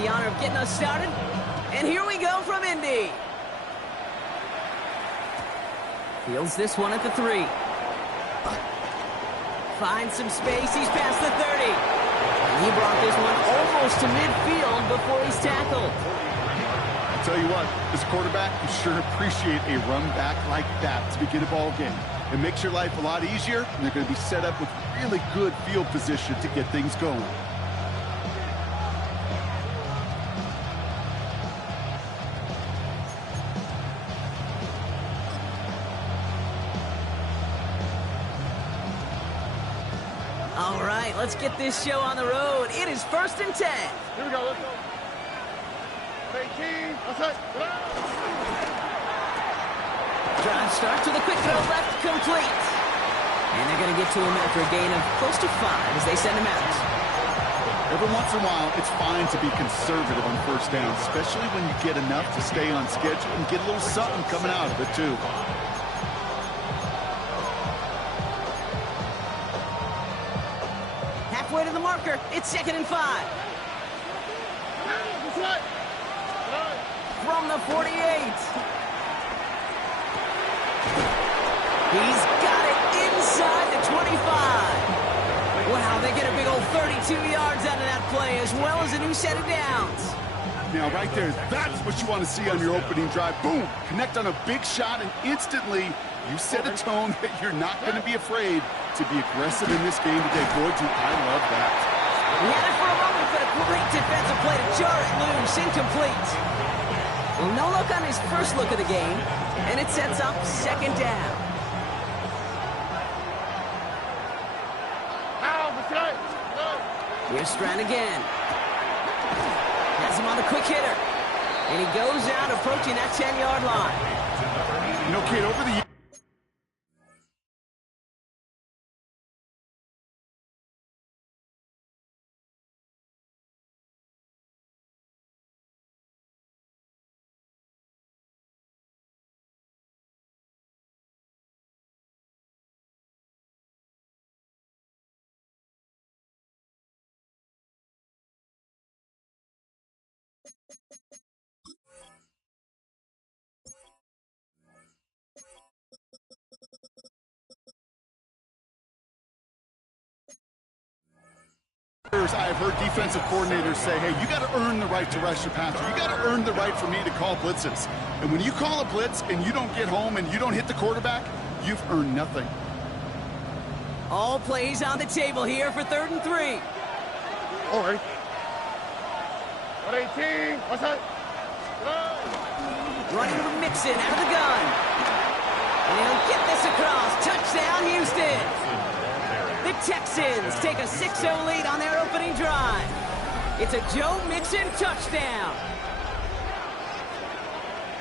the honor of getting us started. And here we go from Indy. Fields this one at the 3. Finds some space. He's past the 30. And he brought this one almost to midfield before he's tackled. I'll tell you what, as a quarterback, you sure appreciate a run back like that to begin a ball game. It makes your life a lot easier, and they're going to be set up with really good field position to get things going. All right, let's get this show on the road. It is 1st and 10. Here we go, let's go. 18, outside. Drive starts with a quick throw left, complete. And they're going to get to him after a gain of close to 5 as they send him out. Every once in a while, it's fine to be conservative on first down, especially when you get enough to stay on schedule and get a little something coming out of it, too. Halfway to the marker, it's 2nd and 5. From the 48. He's got it inside the 25. Wow, they get a big old 32 yards out of that play, as well as a new set of downs. Now, right there, that's what you want to see on your opening drive. Boom! Connect on a big shot, and instantly, you set a tone that you're not going to be afraid to be aggressive in this game today. Boy, do I love that. He had it for a moment, but a great defensive play to jar it loose, incomplete. Well, no look on his first look of the game, and it sets up 2nd down. Here's Strand again. Has him on the quick hitter. And he goes out approaching that 10-yard line. You know, kid, over the years, I've heard defensive coordinators say, hey, you got to earn the right to rush your passer. You got to earn the right for me to call blitzes. And when you call a blitz and you don't get home and you don't hit the quarterback, you've earned nothing. All plays on the table here for 3rd and 3. All right. 118, what's that? Running with Mixon out of the gun. And he'll get this across. Touchdown, Houston. The Texans take a 6-0 lead on their opening drive. It's a Joe Mixon touchdown.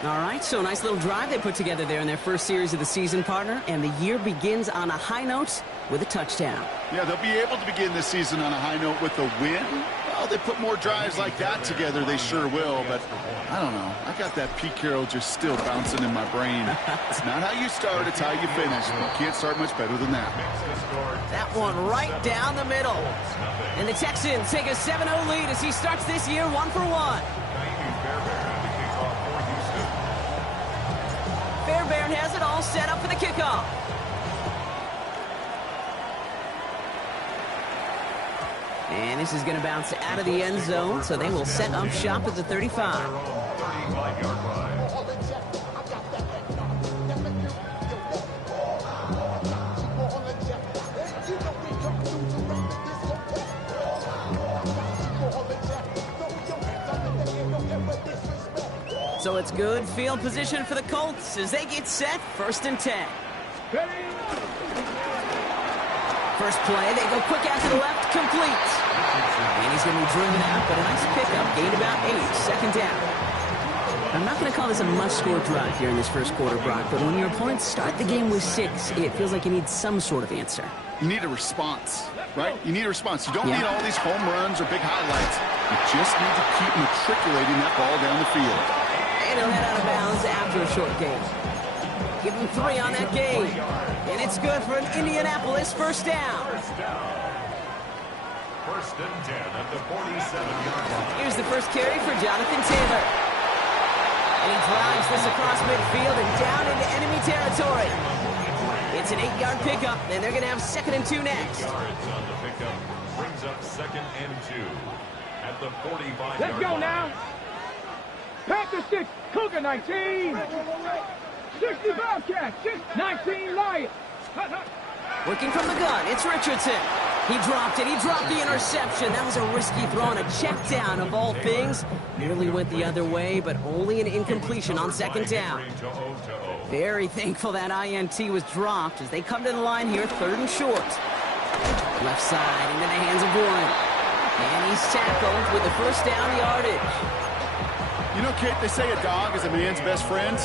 All right, so a nice little drive they put together there in their first series of the season, partner, and the year begins on a high note with a touchdown. Yeah, they'll be able to begin this season on a high note with a win. Well, they put more drives like that together, they sure will, but I don't know. I got that Pete Carroll just still bouncing in my brain. It's not how you start, it's how you finish. You can't start much better than that. That one right down the middle. And the Texans take a 7-0 lead as he starts this year 1-for-1. Fairbairn has it all set up for the kickoff. And this is going to bounce out of the end zone, so they will set up shop at the 35. So it's good field position for the Colts as they get set 1st and 10. First play, they go quick out to the left, complete. And he's going to be driven out, but a nice pickup, gained about 8, 2nd down. I'm not going to call this a must-score drive here in this first quarter, Brock, but when your opponents start the game with 6, it feels like you need some sort of answer. You need a response, right? You need a response. You don't need all these home runs or big highlights. You just need to keep matriculating that ball down the field. And he'll head out of bounds after a short gain. Give him 3 on that game. And it's good for an Indianapolis 1st down. First and 10 at the 47-yard line. Here's the first carry for Jonathan Taylor. And he drives this across midfield and down into enemy territory. It's an 8-yard pickup, and they're going to have 2nd and 2 next. Yards on the pickup brings up 2nd and 2 at the 45-yard line. Let's go now. Panther 6, Cougar 19. 60 Bobcat, 19 Lions. Working from the gun, it's Richardson. He dropped it. He dropped the interception. That was a risky throw and a check down of all things. Nearly went the other way, but only an incompletion on 2nd down. Very thankful that INT was dropped as they come to the line here, 3rd and short. Left side into the hands of Warren. And he's tackled with the first down yardage. You know, Kate, they say a dog is a man's best friend.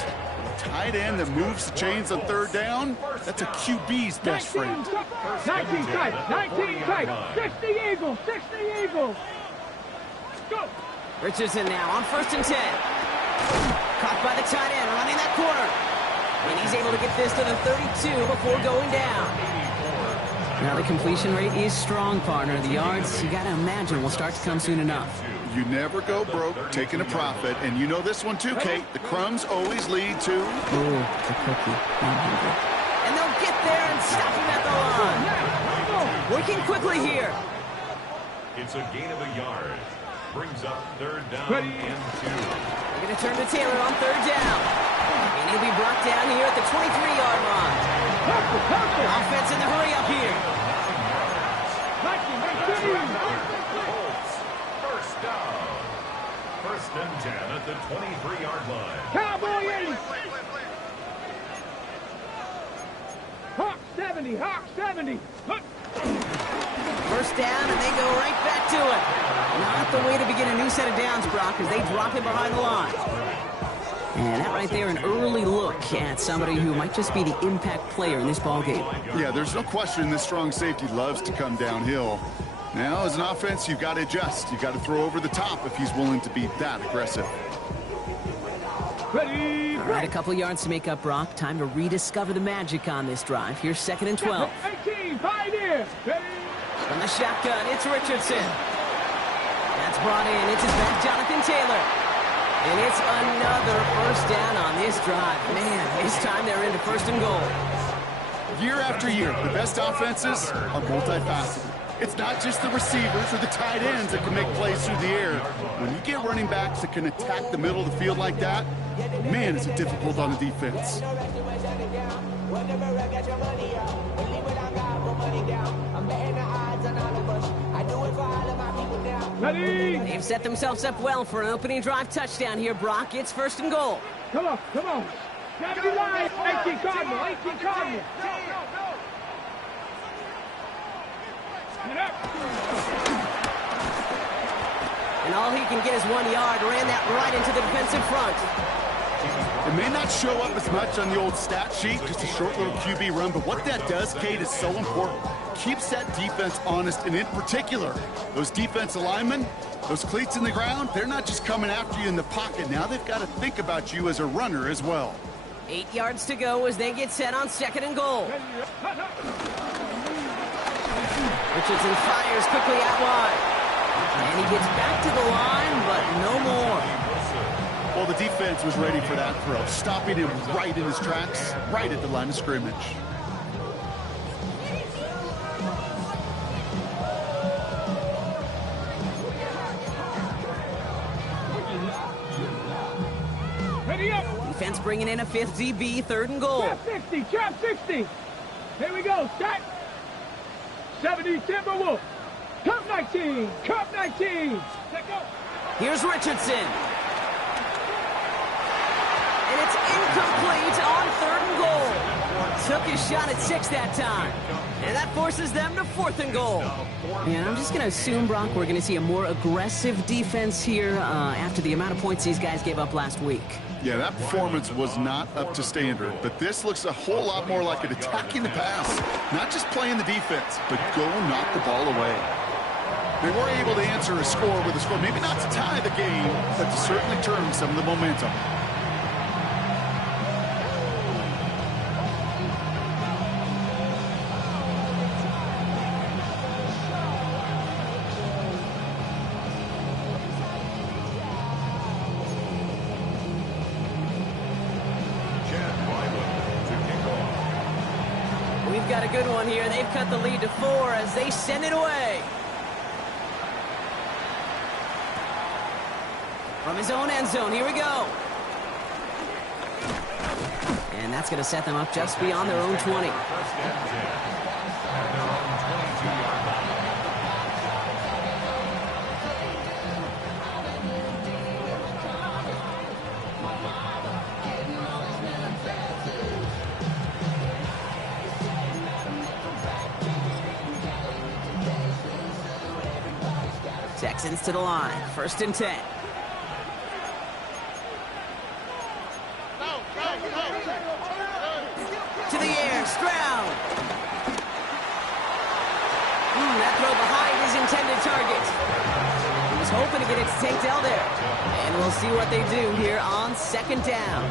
Tight end that moves the chains on 3rd down, that's a QB's best friend. 19 tight, 19 tight. 60 Eagles, 60 Eagles. Go. Richardson now on 1st and 10. Caught by the tight end, running that corner. And he's able to get this to the 32 before going down. Now the completion rate is strong, partner. The yards, you got to imagine, will start to come soon enough. You never go broke taking a profit, and you know this one too, Kate. The crumbs always lead to... Ooh, the cookie. 100. And they'll get there and stop him at the line. Working quickly here. It's a gain of a yard. Brings up 3rd down and 2. They're going to turn to Taylor on 3rd down. And he'll be brought down here at the 23-yard line. Offense in the hurry up here. First down. 1st and 10 at the 23-yard line. Cowboy 80. Hawk 70, Hawk 70. First down, and they go right back to it. Not the way to begin a new set of downs, Brock, as they drop him behind the line. And that right there, an early look at somebody who might just be the impact player in this ballgame. Yeah, there's no question this strong safety loves to come downhill. Now, as an offense, you've got to adjust. You've got to throw over the top if he's willing to be that aggressive. Ready. All right, a couple yards to make up, Brock. Time to rediscover the magic on this drive. Here's 2nd and 12. 18, Pioneer. Ready. From the shotgun, it's Richardson. That's brought in. It's his back, Jonathan Taylor. And it's another first down on this drive. Man, this time they're into 1st and goal. Year after year, the best offenses are multifaceted. It's not just the receivers or the tight ends that can make plays through the air. When you get running backs that can attack the middle of the field like that, man, is it difficult on the defense. Ready. They've set themselves up well for an opening drive touchdown here, Brock. It's 1st and goal. Come on, come on. 70 Lions. 18 Cardinal, 18 Cardinal. And all he can get is 1 yard. Ran that right into the defensive front. It may not show up as much on the old stat sheet, just a short little QB run, but what that does, Kate, is so important. Keeps that defense honest, and in particular, those defensive linemen, those cleats in the ground, they're not just coming after you in the pocket. Now they've got to think about you as a runner as well. 8 yards to go as they get set on 2nd and goal. Richardson fires quickly out wide. And he gets back to the line, but no more. Well, the defense was ready for that throw, stopping him right in his tracks, right at the line of scrimmage. Ready up. Defense bringing in a 5th DB, 3rd and goal. Trap 60, trap 60. Here we go, set. 70 Timberwolf. Cup 19, Cup 19. Let go. Here's Richardson. And it's incomplete on 3rd and goal. Took his shot at 6 that time. And that forces them to 4th and goal. And I'm just going to assume, Brock, we're going to see a more aggressive defense here after the amount of points these guys gave up last week. Yeah, that performance was not up to standard, but this looks a whole lot more like it attacking the pass. Not just playing the defense, but go knock the ball away. They were able to answer a score with a score, maybe not to tie the game, but to certainly turn some of the momentum. we've got a good one here. They've cut the lead to 4 as they send it away. From his own end zone, here we go. And that's going to set them up just beyond their own 20. Texans to the line, 1st and 10. To the air, Stroud. That throw behind his intended target. He was hoping to get it to Tank Dell there. And we'll see what they do here on 2nd down.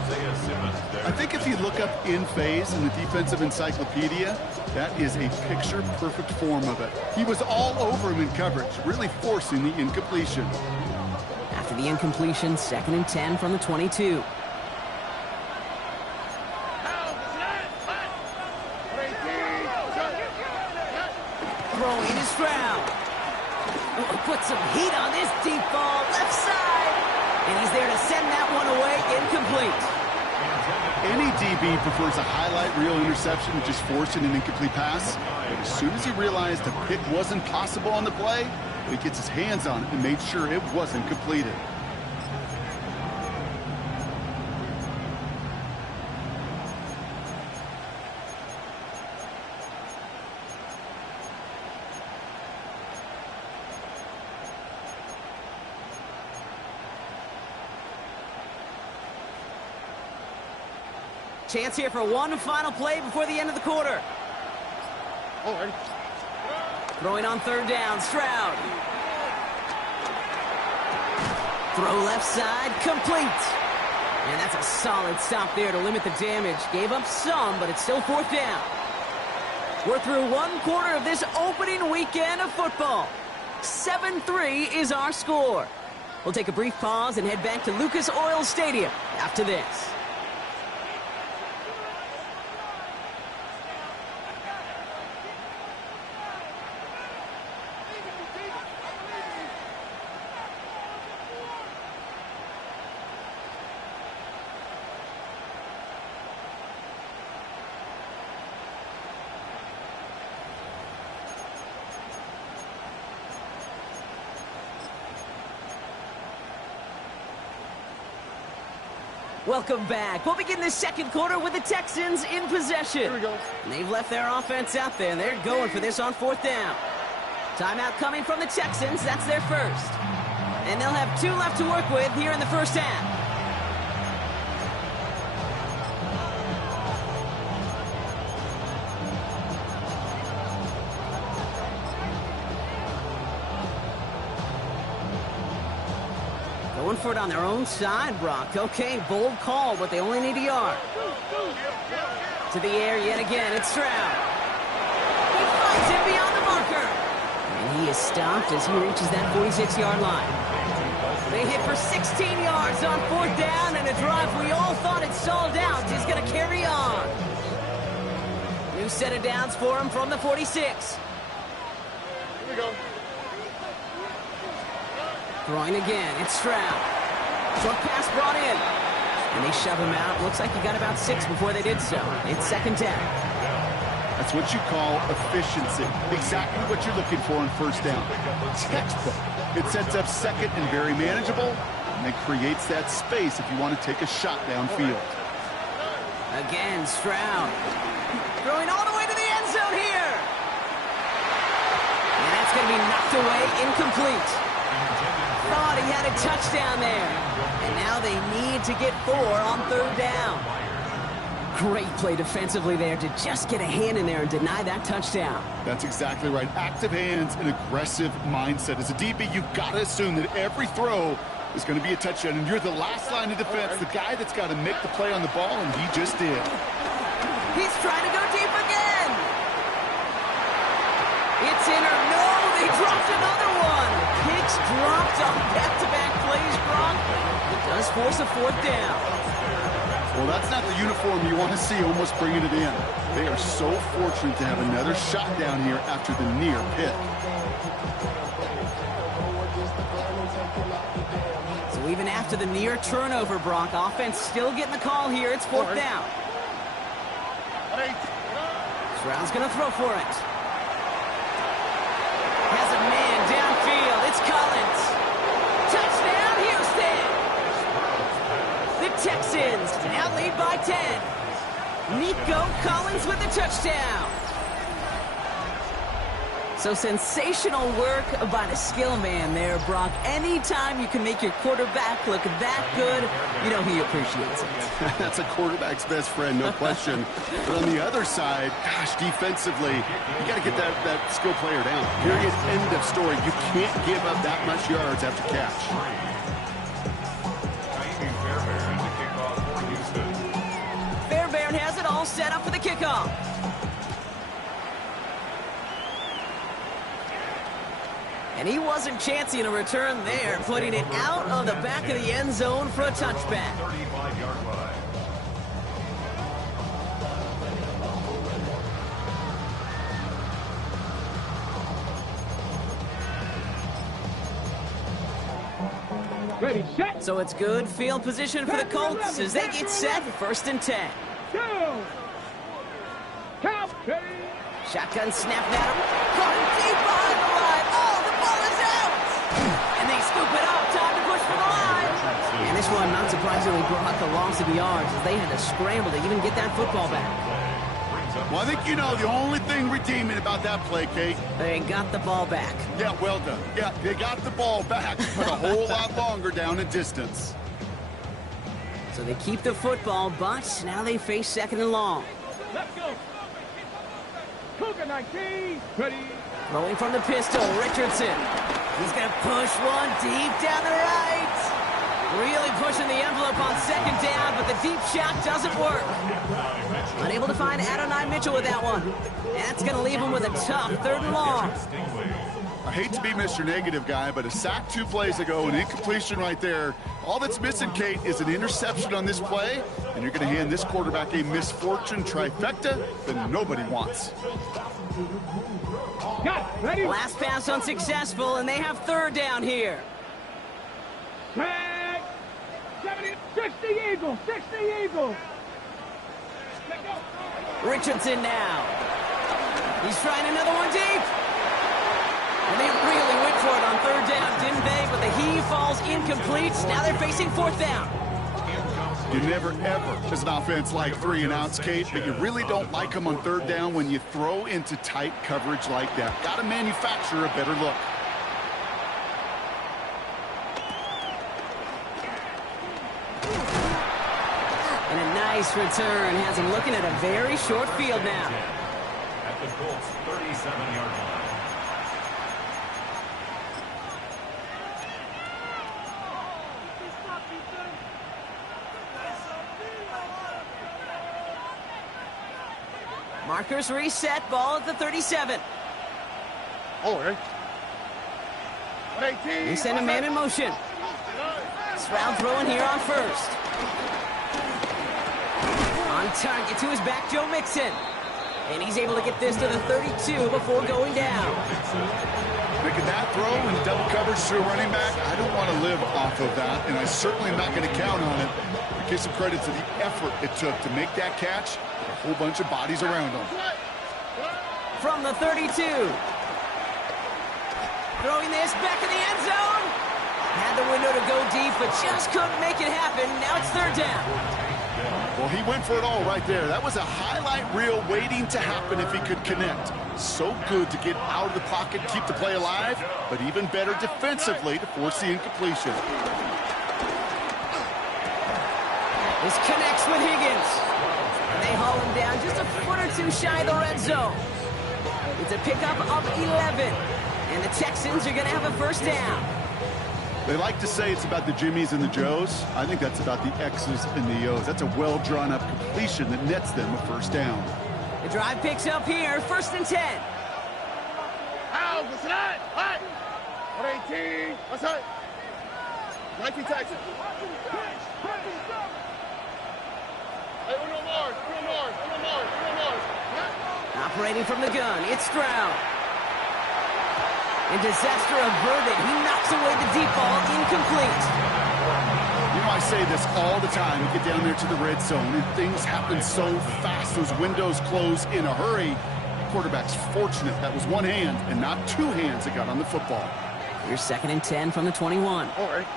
I think if you look up in phase in the defensive encyclopedia, that is a picture-perfect form of it. He was all over him in coverage, really forcing the incompletion. After the incompletion, 2nd and 10 from the 22. Throwing to Stroud. Put some heat on this deep ball, left side. And he's there to send that one away, incomplete. Any DB prefers a highlight reel interception to just forcing an incomplete pass. But as soon as he realized a pick wasn't possible on the play, he gets his hands on it and made sure it wasn't completed. Chance here for one final play before the end of the quarter. Throwing on 3rd down, Stroud. Throw left side, complete. And that's a solid stop there to limit the damage. Gave up some, but it's still 4th down. We're through 1 quarter of this opening weekend of football. 7-3 is our score. We'll take a brief pause and head back to Lucas Oil Stadium after this. Welcome back. We'll begin this 2nd quarter with the Texans in possession. Here we go. And they've left their offense out there, and they're going for this on 4th down. Timeout coming from the Texans. That's their first. And they'll have 2 left to work with here in the 1st half. Going for it on their own side, Brock. Okay, bold call, but they only need a yard. To the air yet again, it's Stroud. He finds him beyond the marker. And he is stopped as he reaches that 46-yard line. They hit for 16 yards on 4th down, and a drive we all thought had stalled out is going to carry on. New set of downs for him from the 46. Here we go. Throwing again, it's Stroud. Short pass brought in. And they shove him out. Looks like he got about 6 before they did so. It's 2nd down. That's what you call efficiency. Exactly what you're looking for on 1st down. Textbook. It sets up 2nd and very manageable, and it creates that space if you want to take a shot downfield. Again, Stroud. Throwing all the way to the end zone here. And that's going to be knocked away, incomplete. Thought he had a touchdown there. And now they need to get 4 on 3rd down. Great play defensively there to just get a hand in there and deny that touchdown. That's exactly right. Active hands and aggressive mindset. As a DB, you've got to assume that every throw is going to be a touchdown. And you're the last line of defense, the guy that's got to make the play on the ball, and he just did. He's trying to go deep again. It's in or no, they dropped another one. Picks dropped on back-to-back plays, Brock. It does force a 4th down. Well, that's not the uniform you want to see almost bringing it in. They are so fortunate to have another shot down here after the near pick. So even after the near turnover, Brock, offense still getting the call here. It's 4th down. Stroud's going to throw for it. Has a man downfield. It's Collins. Touchdown, Houston! The Texans now lead by 10. Nico Collins with the touchdown. So sensational work by the skill man there, Brock. Anytime you can make your quarterback look that good, you know he appreciates it. That's a quarterback's best friend, no question. But on the other side, gosh, defensively, you got to get that skill player down. Period, end of story. You can't give up that much yards after catch. Fairbairn has it all set up for the kickoff. And he wasn't chancing a return there, putting it out of the back of the end zone for a touchback. 35-yard line. Ready, set. So it's good field position for the Colts as they get set for 1st and 10. Down. Count. Ready. Shotgun snap now. Caught him deep behind the line. Oh, the ball is out! And they scoop it up. Time to push for the line. And this one, not surprisingly, brought the loss of yards as they had to scramble to even get that football back. Well, I think you know the only thing redeeming about that play, Kate. They got the ball back. Yeah, well done. Yeah, they got the ball back, but a whole lot longer down in distance. So they keep the football, but now they face 2nd and long. Let's go. Cougar 19. Ready. Throwing from the pistol, Richardson. He's going to push one deep down the right. Really pushing the envelope on 2nd down, but the deep shot doesn't work. Unable to find Adonai Mitchell with that one. That's going to leave him with a tough 3rd and long. I hate to be Mr. Negative guy, but a sack 2 plays ago, an incompletion right there. All that's missing, Kate, is an interception on this play, and you're going to hand this quarterback a misfortune trifecta that nobody wants. Got it. Ready. Last pass unsuccessful, and they have 3rd down here. Tag. 70. 60 Eagles. 60 Eagles. Let's go. Richardson now. He's trying another one deep. And they really went for it on 3rd down, didn't they? But the heave falls incomplete. Now they're facing 4th down. You never, ever, as an offense, like 3 and outs, Kate, but you really don't like them on 3rd down when you throw into tight coverage like that. Got to manufacture a better look. And a nice return has him looking at a very short field now. At the Colts 37-yard line. Markers reset, ball at the 37. They send a man in motion. Stroud throwing here on 1st. On target to his back, Joe Mixon. And he's able to get this to the 32 before going down. Making that throw in double coverage to a running back, I don't want to live off of that, and I certainly am not going to count on it. I give some credit to the effort it took to make that catch. A whole bunch of bodies around him. From the 32. Throwing this back in the end zone. Had the window to go deep, but just couldn't make it happen. Now it's 3rd down. Well, he went for it all right there. That was a highlight reel waiting to happen if he could connect. So good to get out of the pocket, keep the play alive, but even better defensively to force the incompletion. This connects with Higgins. And they haul him down just a foot or 2 shy of the red zone. It's a pickup of 11. And the Texans are going to have a 1st down. They like to say it's about the Jimmies and the Joes. I think that's about the X's and the O's. That's a well-drawn-up completion that nets them a 1st down. The drive picks up here, 1st and 10. Out, what's that? What? 118. What's that? 19 Texans. Working from the gun, it's Stroud. And disaster averted. He knocks away the deep ball, incomplete. You know, I say this all the time. You get down there to the red zone, and things happen so fast. Those windows close in a hurry. Quarterback's fortunate that was one hand and not two hands that got on the football. Here's 2nd and 10 from the 21. All right.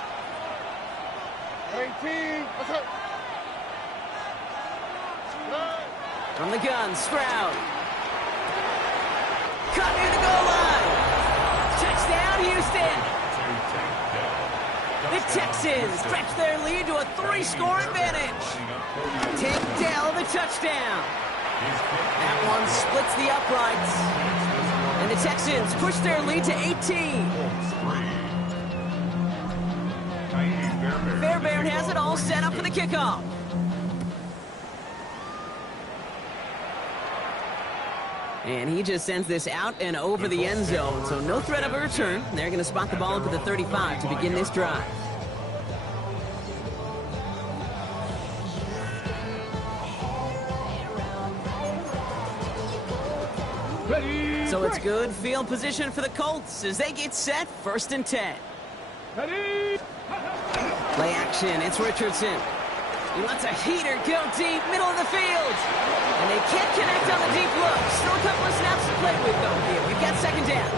18. Let's go. From the gun, Stroud. Cut near the goal line. Touchdown, Houston. The Texans stretch their lead to a 3-score advantage. Tank Dell, the touchdown. That one splits the uprights. And the Texans push their lead to 18. Fairbairn has it all set up for the kickoff. And he just sends this out and over the end zone, so no threat of a return. They're going to spot the ball up at the 35 to begin this drive. Ready. So it's good field position for the Colts as they get set, 1st and 10. Ready. Play action, it's Richardson. He lets a heater go deep, middle of the field. And they can't connect on the deep look. Still a couple of snaps to play with, though, here. We've got 2nd down.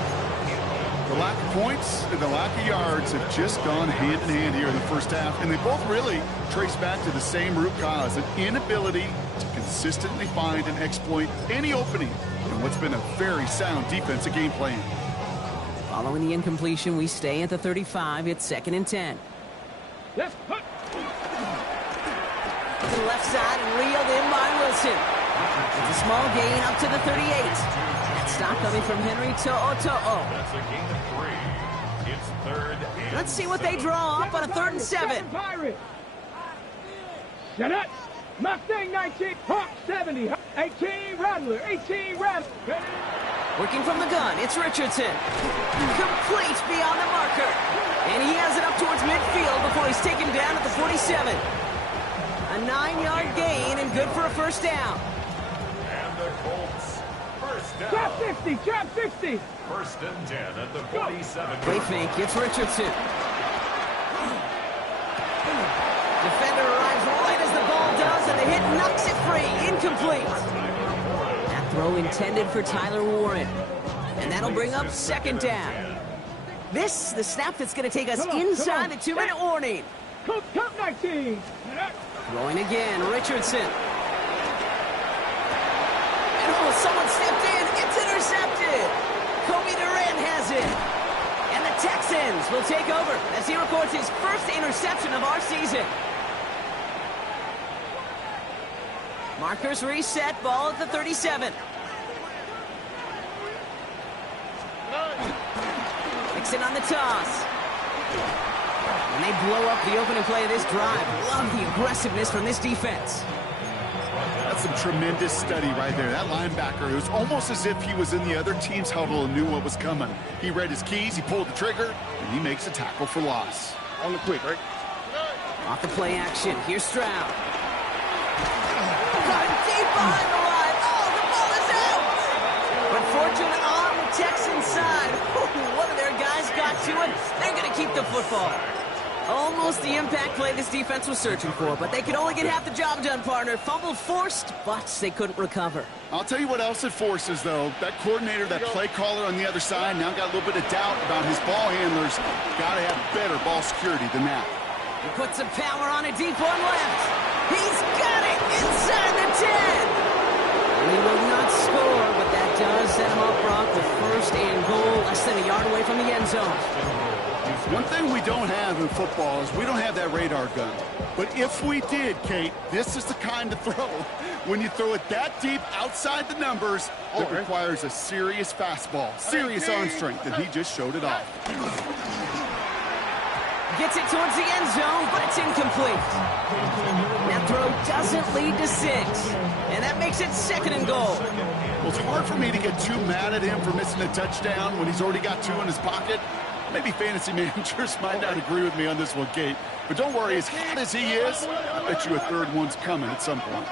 The lack of points and the lack of yards have just gone hand in hand here in the first half, and they both really trace back to the same root cause, an inability to consistently find and exploit any opening in what's been a very sound defensive game plan. Following the incompletion, we stay at the 35. It's 2nd and 10. Let's put. To the left side and reeled in by Wilson. It's a small gain up to the 38. That stop coming from Henry To'o. That's a gain of 3. It's 3rd and Let's see what they draw up on a 3rd and 7. Pirates. Shut up. Mustang 19. Hawk 70. 18 Rattler. 18 Rattler. Ready. Working from the gun, it's Richardson. Complete beyond the marker. And he has it up towards midfield before he's taken down at the 47. A 9-yard gain and good for a 1st down. And the Colts, 1st down. Trap 60. Trap 60. 1st and 10 at the 47. Play fake, it's Richardson. Defender arrives right as the ball does, and the hit knocks it free. Incomplete. That throw intended for Tyler Warren. And that'll bring up 2nd down. This, the snap that's going to take us inside the 2-minute warning. Cup 19. Throwing again, Richardson. And oh, someone stepped in. It's intercepted. Kobe Durant has it. And the Texans will take over as he records his 1st interception of our season. Markers reset, ball at the 37. Nixon on the toss. And they blow up the opening play of this drive. Love the aggressiveness from this defense. That's some tremendous study right there. That linebacker, it was almost as if he was in the other team's huddle and knew what was coming. He read his keys, he pulled the trigger, and he makes a tackle for loss. On the quick, right? Off the play action, here's Stroud. Got it deep behind the line. Oh, the ball is out! But fortune on the Texans side. One of their guys got to it. They're going to keep the football. Almost the impact play this defense was searching for, but they could only get half the job done, partner. Fumble forced, but they couldn't recover. I'll tell you what else it forces, though. That coordinator, that play caller on the other side, now got a little bit of doubt about his ball handlers. Got to have better ball security than that. He puts some power on a deep one left. He's got it inside the 10. And he will not score, but that does set him up, Brock, with 1st and goal, less than a yard away from the end zone. One thing we don't have in football is we don't have that radar gun. But if we did, Kate, this is the kind of throw. When you throw it that deep outside the numbers, it requires a serious fastball, serious arm strength, and he just showed it off. Gets it towards the end zone, but it's incomplete. That throw doesn't lead to 6. And that makes it 2nd and goal. Well, it's hard for me to get too mad at him for missing a touchdown when he's already got 2 in his pocket. Maybe fantasy managers might not agree with me on this one, Kate. But don't worry, as hot as he is, I bet you a 3rd one's coming at some point.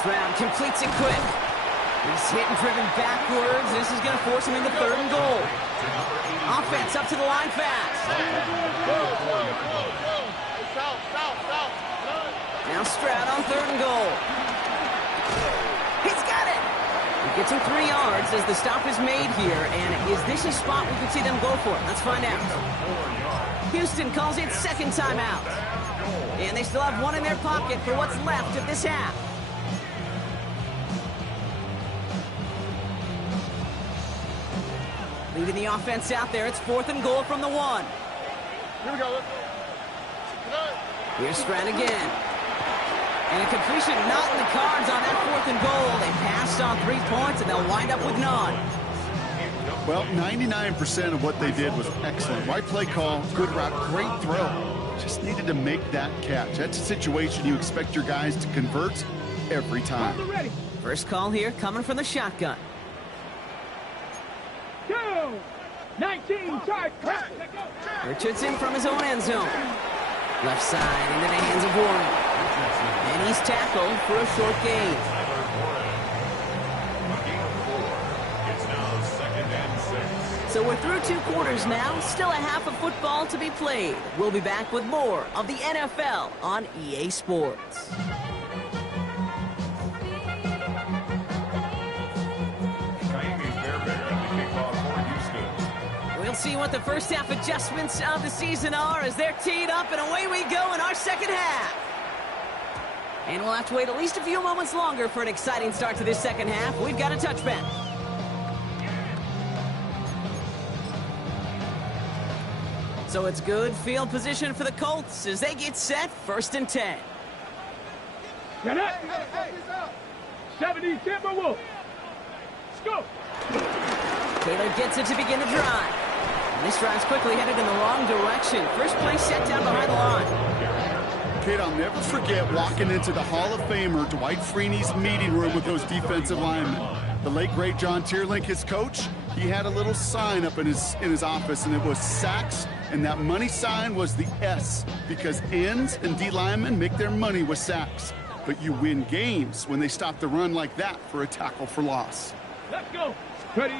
Stroud completes it quick. He's hit and driven backwards. This is going to force him into 3rd and goal. Offense up to the line fast. Now Stroud on 3rd and goal. He's got it. He gets him 3 yards as the stop is made here. And is this a spot we can see them go for it? Let's find out. Houston calls it 2nd timeout. And they still have 1 in their pocket for what's left of this half. Leaving the offense out there. It's 4th and goal from the 1. Here we go. Let's go. Here's Stroud again. And a completion not in the cards on that 4th and goal. They passed on 3 points, and they'll wind up with none. Well, 99% of what they did was excellent. Right play call, good route, great throw. Just needed to make that catch. That's a situation you expect your guys to convert every time. Ready. First call here coming from the shotgun. Go. 19, charge. Richardson from his own end zone. Left side into the hands of Warren. And he's tackled for a short gain. So we're through 2 quarters now. Still a half of football to be played. We'll be back with more of the NFL on EA Sports. We'll see what the first half adjustments of the season are as they're teed up, and away we go in our second half. And we'll have to wait at least a few moments longer for an exciting start to this second half. We've got a touchback. So it's good field position for the Colts as they get set 1st and 10. Get up. 70 Timberwolves. Let's go. Taylor gets it to begin the drive. And this drive's quickly headed in the wrong direction. First play set down behind the line. Kid, I'll never forget walking into the Hall of Famer Dwight Freeney's meeting room with those defensive linemen. The late, great John Tierlink, his coach, he had a little sign up in his office, and it was sacks, and that money sign was the S, because ends and D linemen make their money with sacks. But you win games when they stop the run like that for a tackle for loss. Let's go. Ready.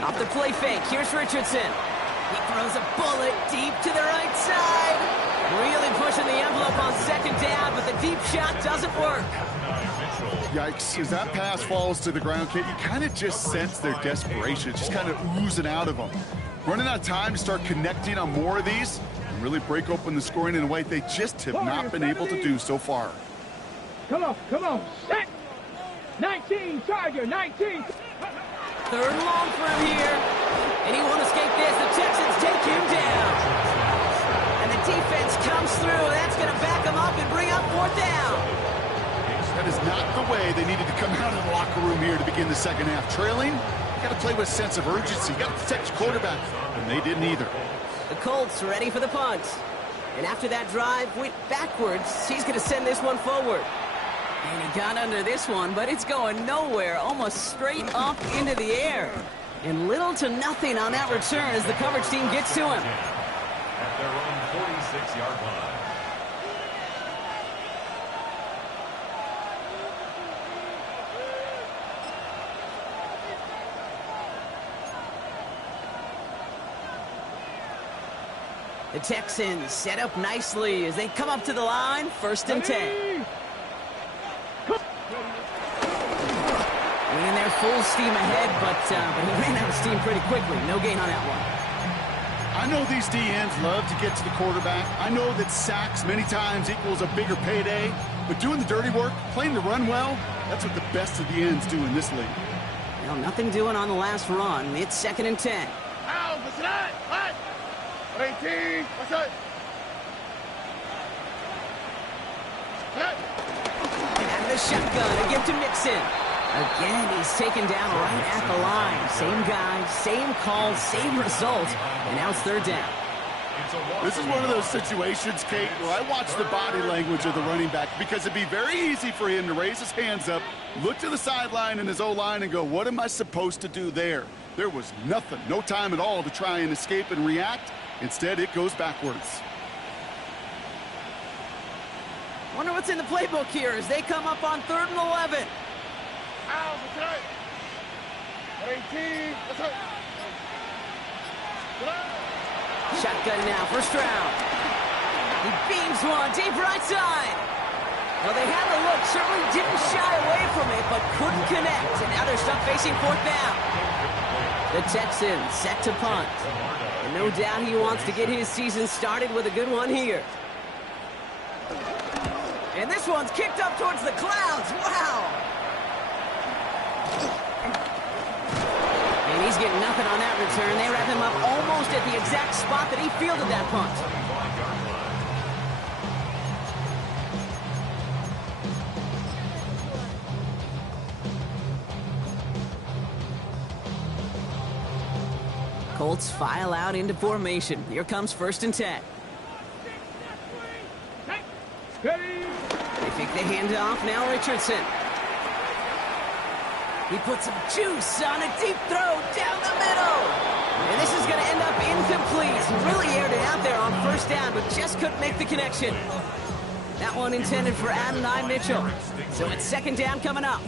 Off the play fake, here's Richardson. He throws a bullet deep to the right side. Really pushing the envelope on 2nd down, but the deep shot doesn't work. Yikes, as that pass falls to the ground, Kate, you kind of just sense their desperation. It's just kind of oozing out of them. Running out of time to start connecting on more of these and really break open the scoring in a way they just have not been able to do so far. Come on. Set. 19, Charger, 19. 3rd and long for him here. And he won't escape this. The Texans take him down. And the defense comes through. That's going to back him up and bring up 4th down. That is not the way they needed to come out of the locker room here to begin the second half. Trailing, you got to play with a sense of urgency. You got to protect your quarterback. And they didn't either. The Colts ready for the punt. And after that drive went backwards, he's going to send this one forward. And he got under this one, but it's going nowhere, almost straight up into the air. And little to nothing on that return as the coverage team gets to him. At their own 46-yard line. The Texans set up nicely as they come up to the line, 1st and 10. Winging their full steam ahead, but he ran out of steam pretty quickly. No gain on that one. I know these D-ends love to get to the quarterback. I know that sacks many times equals a bigger payday, but doing the dirty work, playing the run well, that's what the best of the ends do in this league. Well, nothing doing on the last run. It's 2nd and 10. Out, listen up. 18, what's that? And the shotgun again to Mixon. Again, he's taken down right at the line. Same guy, same call, same result. And now it's 3rd down. This is one of those situations, Kate, where I watch the body language of the running back because it'd be very easy for him to raise his hands up, look to the sideline and his O-line and go, what am I supposed to do there? There was nothing, no time at all to try and escape and react. Instead, it goes backwards. Wonder what's in the playbook here as they come up on 3rd and 11. Out, tonight. 18. That's it. Shotgun now, first round. He beams one deep right side. Well, they had the look, certainly didn't shy away from it, but couldn't connect. And now they're stuck facing fourth down. The Texans set to punt. And no doubt he wants to get his season started with a good one here. And this one's kicked up towards the clouds. Wow! And he's getting nothing on that return. They wrap him up almost at the exact spot that he fielded that punt. Colts file out into formation. Here comes 1st and 10. They fake the handoff. Now Richardson. He puts some juice on a deep throw down the middle. And this is going to end up incomplete. He really aired it out there on 1st down, but just couldn't make the connection. That one intended for Adonai Mitchell. So it's 2nd down coming up.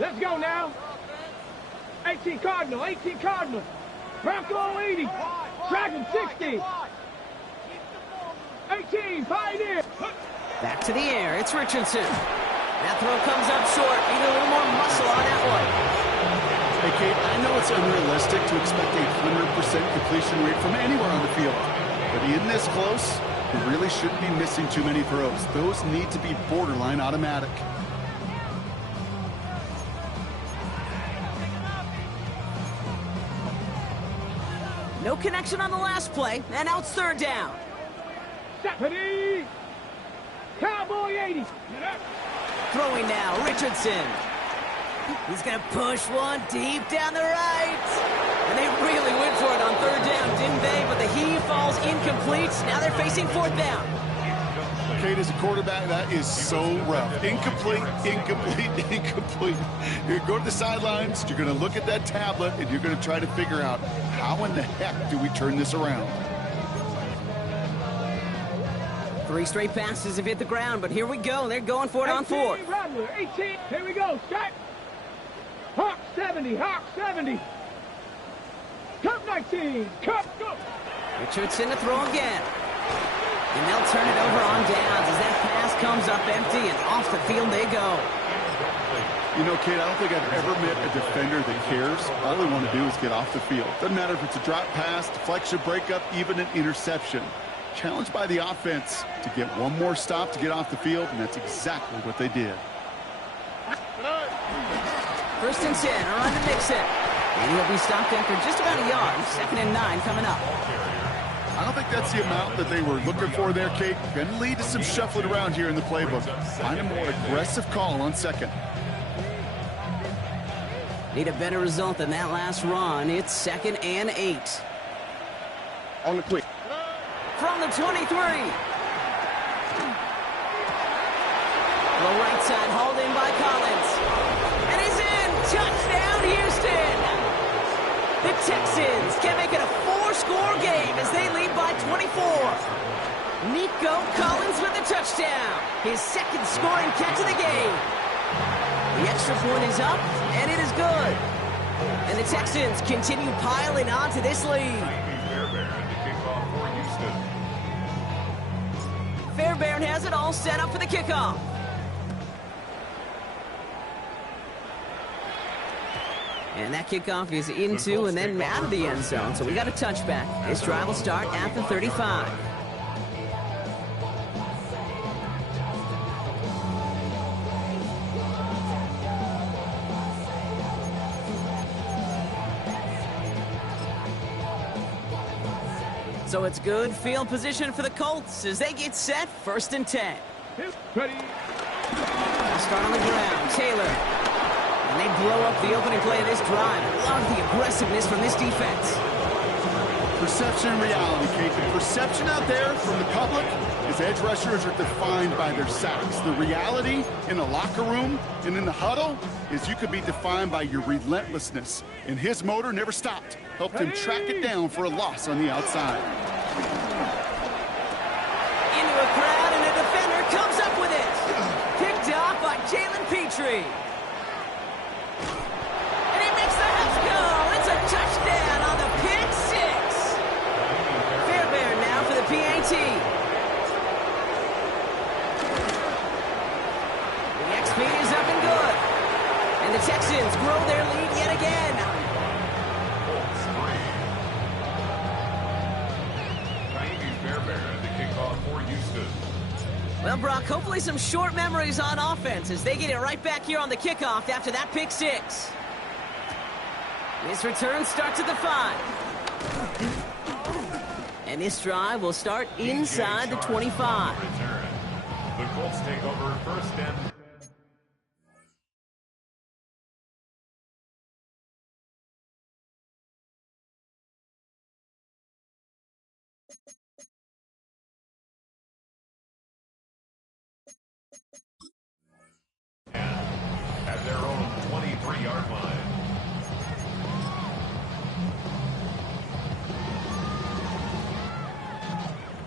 Let's go now. 18 Cardinal, 18 Cardinal. Bronco 80. Dragon 60. 18, Pioneer. Back to the air. It's Richardson. That throw comes up short. Need a little more muscle on that one. Hey, Kate, I know it's unrealistic to expect a 100% completion rate from anywhere on the field. But in this close, you really shouldn't be missing too many throws. Those need to be borderline automatic. No connection on the last play, and now it's 3rd down. Stephanie. Cowboy 80. Throwing now, Richardson. He's going to push one deep down the right. And they really went for it on 3rd down, didn't they? But the heave falls incomplete. Now they're facing 4th down. Kate, as a quarterback, that is so rough. Incomplete, incomplete, incomplete. You're going to go to the sidelines, you're going to look at that tablet, and you're going to try to figure out how in the heck do we turn this around? 3 straight passes have hit the ground, but here we go. They're going for it on 4th. Rattler, 18. Here we go. Start. Hawk 70. Hawk 70. Cup 19. Cup. Go. Richardson to throw again. And they'll turn it over on downs as that pass comes up empty, and off the field they go. You know, Kate, I don't think I've ever met a defender that cares. All they want to do is get off the field. Doesn't matter if it's a drop pass, deflection, breakup, even an interception. Challenged by the offense to get one more stop to get off the field, and that's exactly what they did. 1st and 10, around to Mixon. And he'll be stopped after just about a yard. 2nd and 9 coming up. I don't think that's the amount that they were looking for there, Kate. Going to lead to some shuffling around here in the playbook. Find a more aggressive call on 2nd. Need a better result than that last run. It's 2nd and 8. On the quick. From the 23. The right side hauled in by Collins. And he's in. Touchdown, Houston. The Texans can make it a 4-score game as they lead by 24. Nico Collins with the touchdown. His 2nd scoring catch of the game. The extra point is up, and it is good. And the Texans continue piling on to this lead. Fairbairn has it all set up for the kickoff. And that kickoff is into and then out of the end zone. So we got a touchback. This drive will start at the 35. So it's good field position for the Colts as they get set. 1st and 10. Ready. Start on the ground. Taylor. And they blow up the opening play of this drive. Love the aggressiveness from this defense. Perception and reality, Kate. The perception out there from the public is edge rushers are defined by their sacks. The reality in the locker room and in the huddle is you could be defined by your relentlessness. And his motor never stopped. Helped him track it down for a loss on the outside. Into a crowd, and a defender comes up with country. And he makes the house goal. It's a touchdown on the pick six. Fairbairn now for the PAT. The XP is up and good. And the Texans grow their lead yet again. Colts 3. Naimi Fairbairn at the kickoff for Houston. Well, Brock, hopefully some short memories on offense as they get it right back here on the kickoff after that pick six. This return starts at the 5. And this drive will start inside the 25. Return. The Colts take over first and at their own 23-yard line.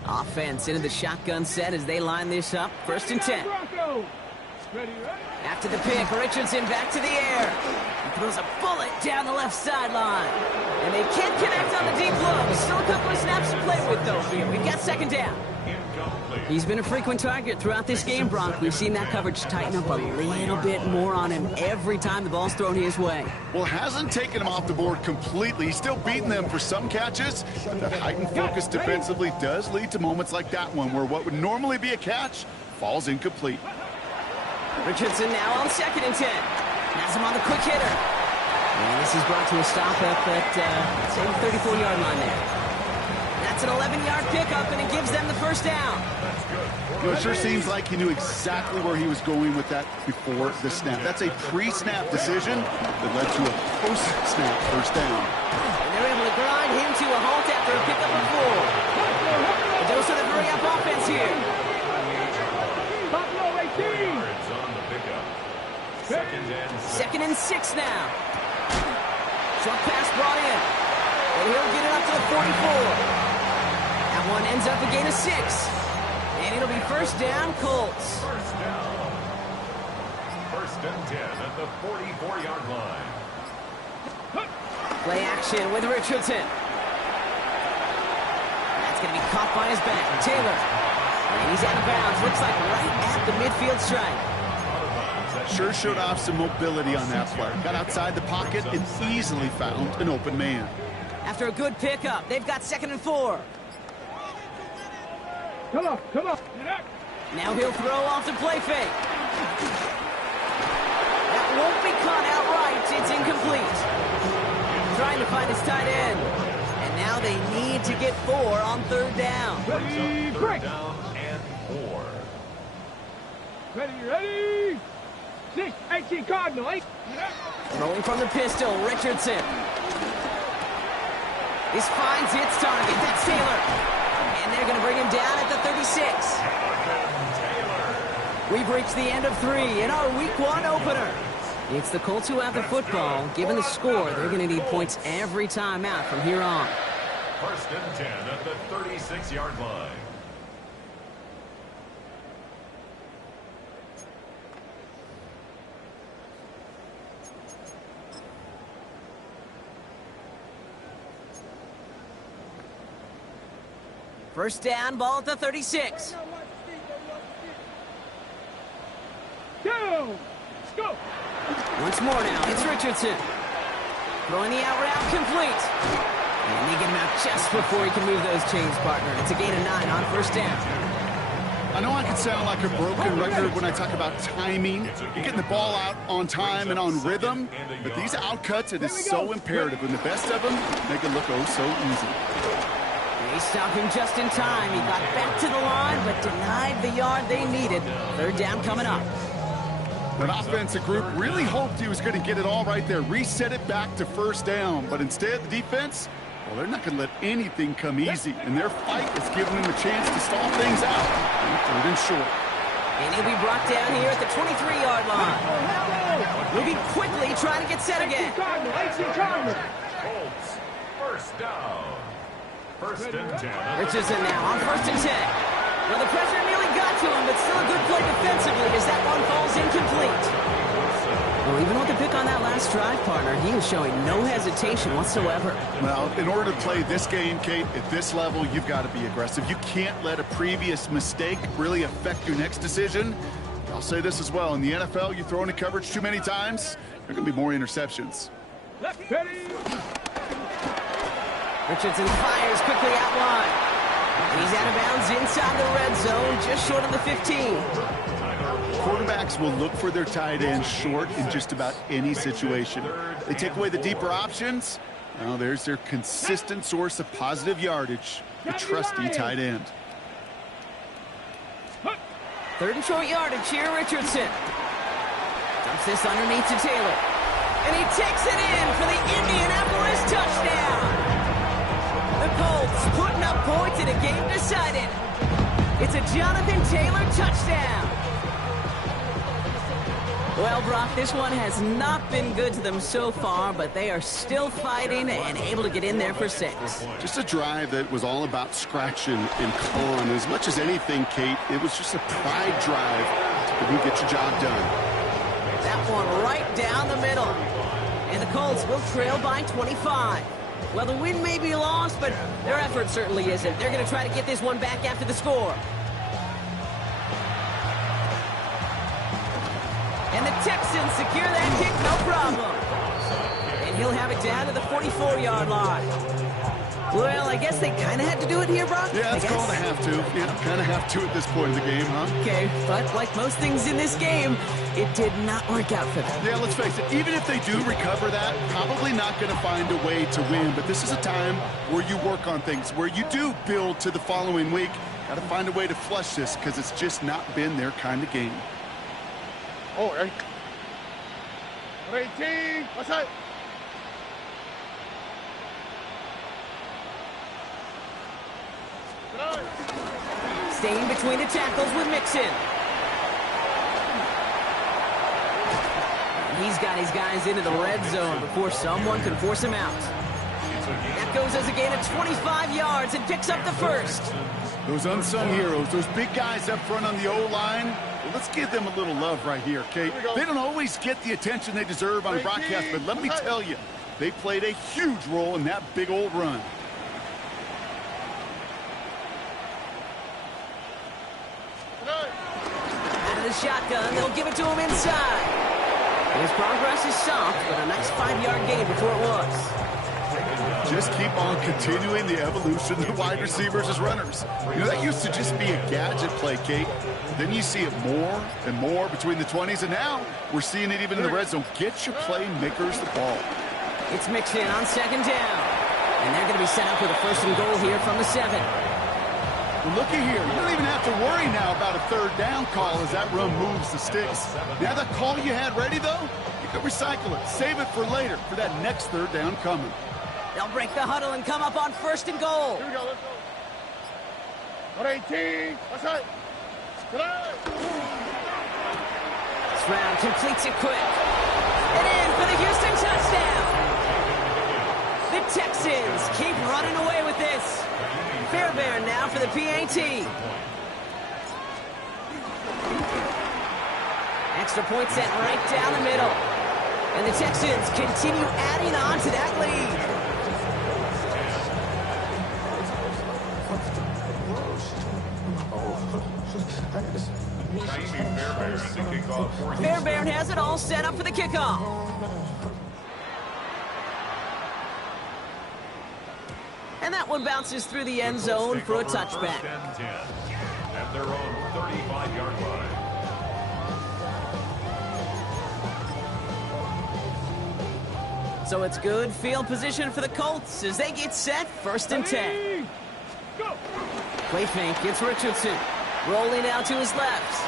Offense into the shotgun set as they line this up. First and 10. Broncos. Ready, ready? After the pick, Richardson back to the air. He throws a bullet down the left sideline. And they can't connect on the deep low. Still a couple of snaps to play with, though, here. We've got second down. Incomplete. He's been a frequent target throughout this game, Bronk. We've seen that coverage tighten up a little bit more on him every time the ball's thrown his way. Well, hasn't taken him off the board completely. He's still beating them for some catches, but that heightened focus defensively does lead to moments like that one where what would normally be a catch falls incomplete. Richardson now on second and 10. Has him on the quick hitter. And this is brought to a stop up at, say, the 34-yard line there. That's an 11-yard pickup, and it gives them the first down. You know, it sure seems like he knew exactly where he was going with that before the snap. That's a pre-snap decision that led to a post-snap first down. And they're able to grind him to a halt after a pickup of 4. A dose of the hurry-up offense here. Buffalo 18. Yards on the pickup. Second and 6 now. Short pass brought in. And he'll get it up to the 44. That one ends up a gain of 6. And it'll be first down, Colts. First down. First and 10 at the 44-yard line. Play action with Richardson. That's going to be caught by his back. Taylor. And he's out of bounds. Looks like right at the midfield stripe. Sure showed off some mobility on that play. Got outside the pocket and easily found an open man. After a good pickup, they've got second and 4. Come on, come on. Now he'll throw off the play fake. That won't be caught outright. It's incomplete. Trying to find his tight end. And now they need to get 4 on third down. Ready, Third break. down and 4. Ready, ready. 6, 18 Cardinal. 8. Rolling from the pistol, Richardson. This finds its target. That's Taylor. And they're going to bring him down at the 36. We've reached the end of 3 in our Week 1 opener. It's the Colts who have the football. Given the score, they're going to need points every time out from here on. First and 10 at the 36-yard line. First down, ball at the 36. Down. Let's go. Once more now, it's Richardson. Throwing the out route complete. And they get him out just before he can move those chains, partner. It's a gain of 9 on first down. I know I can sound like a broken record when I talk about timing, getting the ball out on time and on rhythm, but these outcuts, it is so imperative, and the best of them make it look oh so easy. They stopped him just in time. He got back to the line, but denied the yard they needed. Third down coming up. That offensive group really hoped he was going to get it all right there, reset it back to first down, but instead the defense, well, they're not going to let anything come easy, and their fight is giving them a chance to stall things out. Third and short. And he'll be brought down here at the 23-yard line. Moving quickly, trying to get set again. Cardinal. 18 Cardinal. Colts, first down. First and 10. Richardson now on first and 10. Well, the pressure nearly got to him, but still a good play defensively as that one falls incomplete. Well, even with the pick on that last drive, partner, he was showing no hesitation whatsoever. Well, in order to play this game, Kate, at this level, you've got to be aggressive. You can't let a previous mistake really affect your next decision. I'll say this as well. In the NFL, you throw into coverage too many times, there are going to be more interceptions. Ready. Richardson fires quickly out wide. He's out of bounds inside the red zone, just short of the 15. Quarterbacks will look for their tight end short in just about any situation. They take away the deeper options. Well, there's their consistent source of positive yardage, the trusty tight end. 3rd and short yardage here, Richardson. Dumps this underneath to Taylor. And he takes it in for the Indianapolis touchdown. The Colts putting up points in a game decided. It's a Jonathan Taylor touchdown. Well, Brock, this one has not been good to them so far, but they are still fighting and able to get in there for 6. Just a drive that was all about scratching and clawing. As much as anything, Kate, it was just a pride drive to you get your job done. That one right down the middle. And the Colts will trail by 25. Well, the win may be lost, but their effort certainly isn't. They're going to try to get this one back after the score. And the Texans secure that kick, no problem. And he'll have it down to the 44-yard line. Well, I guess they kind of had to do it here, Brock? Yeah, it's called a have to. Yeah, kind of have to at this point in the game, huh? Okay, but like most things in this game, it did not work out for them. Yeah, let's face it, even if they do recover that, probably not going to find a way to win. But this is a time where you work on things, where you do build to the following week. Got to find a way to flush this because it's just not been their kind of game. Oh, right. 18. What's that? Staying between the tackles with Mixon. He's got his guys into the red zone before someone can force him out. That goes as a gain of 25 yards and picks up the first. Those unsung heroes, those big guys up front on the O-line, well, let's give them a little love right here, Kate. They don't always get the attention they deserve on broadcast, but let me tell you, they played a huge role in that big old run. Out of the shotgun, they'll give it to him inside. His progress is soft, but a nice 5-yard gain before it was. Just keep on continuing the evolution of wide receivers as runners. You know, that used to just be a gadget play, Kate. Then you see it more and more between the 20s, and now we're seeing it even in the red zone. Get your playmakers the ball. It's Mixon on 2nd down. And they're going to be set up with a 1st and goal here from the 7. Well, looky here. You don't even have to worry now about a 3rd down call as that run moves the sticks. Now that call you had ready, though, you can recycle it. Save it for later for that next 3rd down coming. They'll break the huddle and come up on 1st and goal. Here we go, let's go. 18. What's that? This round completes it quick. And in for the Houston touchdown. The Texans keep running away with this. Fairbairn now for the PAT. Extra point set right down the middle. And the Texans continue adding on to that lead. Fairbairn has it all set up for the kickoff. And that one bounces through the end zone for a touchback. At their own 35-yard line. So it's good field position for the Colts as they get set 1st and 10. Play fake, it's Richardson. Rolling out to his left.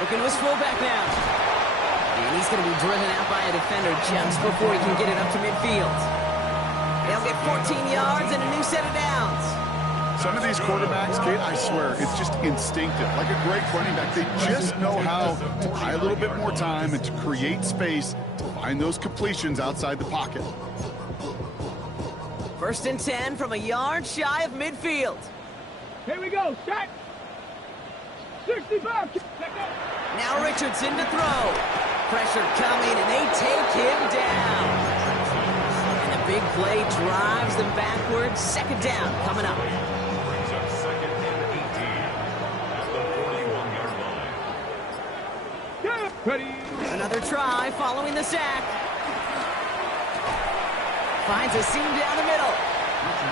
Looking to his fullback now. And he's going to be driven out by a defender just before he can get it up to midfield. They'll get 14 yards and a new set of downs. Some of these quarterbacks, Kate, I swear, it's just instinctive. Like a great running back, they just know how to buy a little bit more time and to create space to find those completions outside the pocket. 1st and 10 from a yard shy of midfield. Here we go, set. 65. Now Richardson to throw. Pressure coming, and they take him down. And the big play drives them backwards. Second down coming up. Brings up second and 18 at the 41-yard line. Yeah, ready. Another try following the sack. Finds a seam down the middle.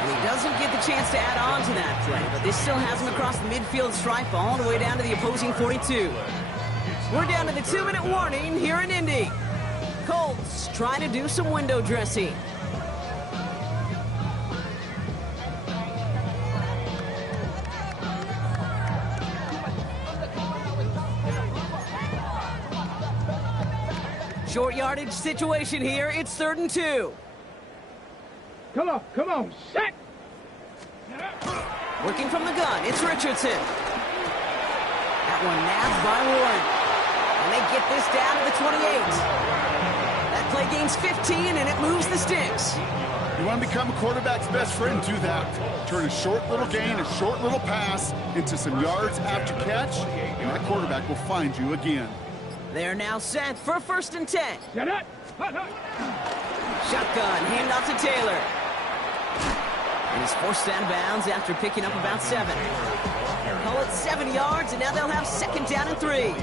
And he doesn't get the chance to add on to that play, but this still has him across the midfield stripe all the way down to the opposing 42. We're down to the 2-minute warning here in Indy. Colts trying to do some window dressing. Short yardage situation here. It's 3rd and 2. Come on, set. Working from the gun, it's Richardson. That one nabbed by Warren. And they get this down to the 28. That play gains 15, and it moves the sticks. You want to become a quarterback's best friend, do that. Turn a short little gain, a short little pass into some yards after catch, and that quarterback will find you again. They're now set for 1st and 10. Set it. Shotgun, handoff to Taylor. And he's forced out of bounds after picking up about 7. Call it 7 yards, and now they'll have 2nd down and 3.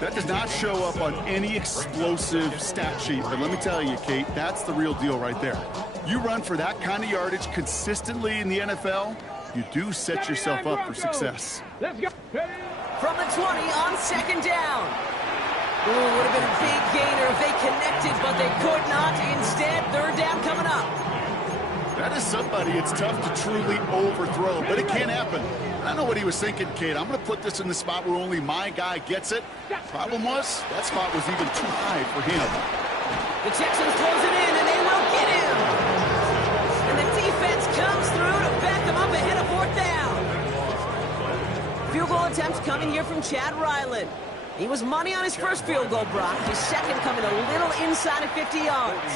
That does not show up on any explosive stat sheet, but let me tell you, Kate, that's the real deal right there. You run for that kind of yardage consistently in the NFL, you do set yourself up for success. Let's go. Ready. From the 20 on 2nd down. Ooh, would have been a big gainer if they connected, but they could not. Instead, 3rd down coming up. That is somebody it's tough to truly overthrow, but it can happen. I know what he was thinking, Kate. I'm going to put this in the spot where only my guy gets it. Problem was, that spot was even too high for him. The Texans close it in, and they will get him. And the defense comes through to back them up ahead of 4th down. Field goal attempts coming here from Chad Ryland. He was money on his first field goal, Brock. His second coming a little inside of 50 yards.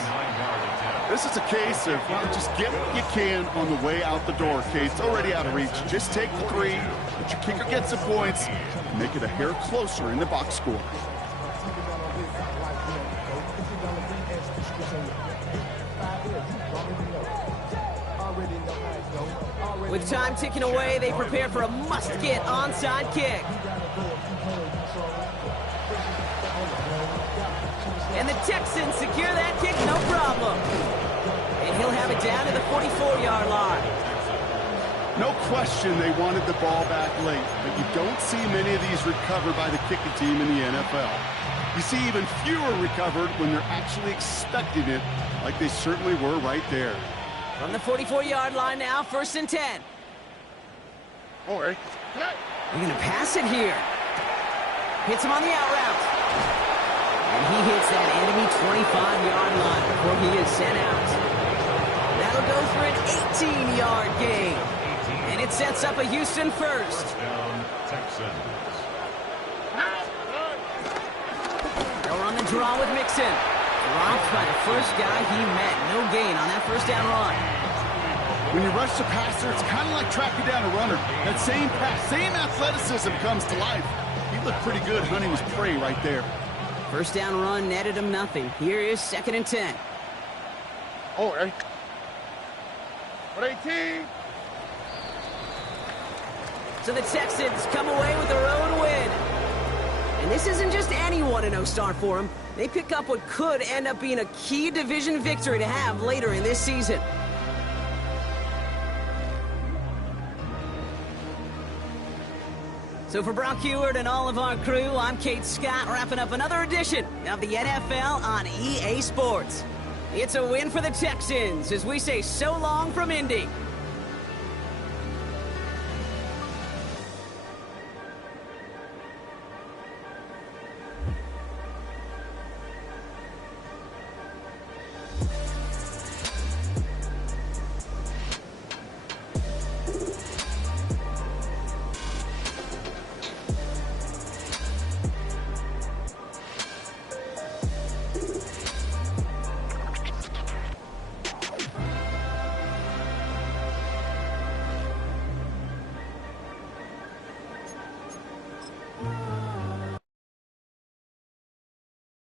This is a case of just get what you can on the way out the door, Kate. It's already out of reach. Just take the 3, let your kicker get some points, and make it a hair closer in the box score. With time ticking away, they prepare for a must-get onside kick. And the Texans secure that kick, no problem. And he'll have it down to the 44-yard line. No question they wanted the ball back late, but you don't see many of these recovered by the kicking team in the NFL. You see even fewer recovered when they're actually expecting it, like they certainly were right there. From the 44-yard line now, 1st and 10. All right. They're going to pass it here. Hits him on the out route. And he hits that enemy 25-yard line before he is sent out. That'll go for an 18-yard gain. And it sets up a Houston first. Down Texans. They'll run the draw with Mixon. Dropped by the first guy he met. No gain on that 1st down run. When you rush the passer, it's kind of like tracking down a runner. That same pass, same athleticism comes to life. He looked pretty good hunting his prey right there. 1st down run netted him nothing. Here is 2nd and 10. All right. 18. So the Texans come away with their own win. And this isn't just any 1-0 start for them. They pick up what could end up being a key division victory to have later in this season. So for Brock Heward and all of our crew, I'm Kate Scott, wrapping up another edition of the NFL on EA Sports. It's a win for the Texans as we say so long from Indy.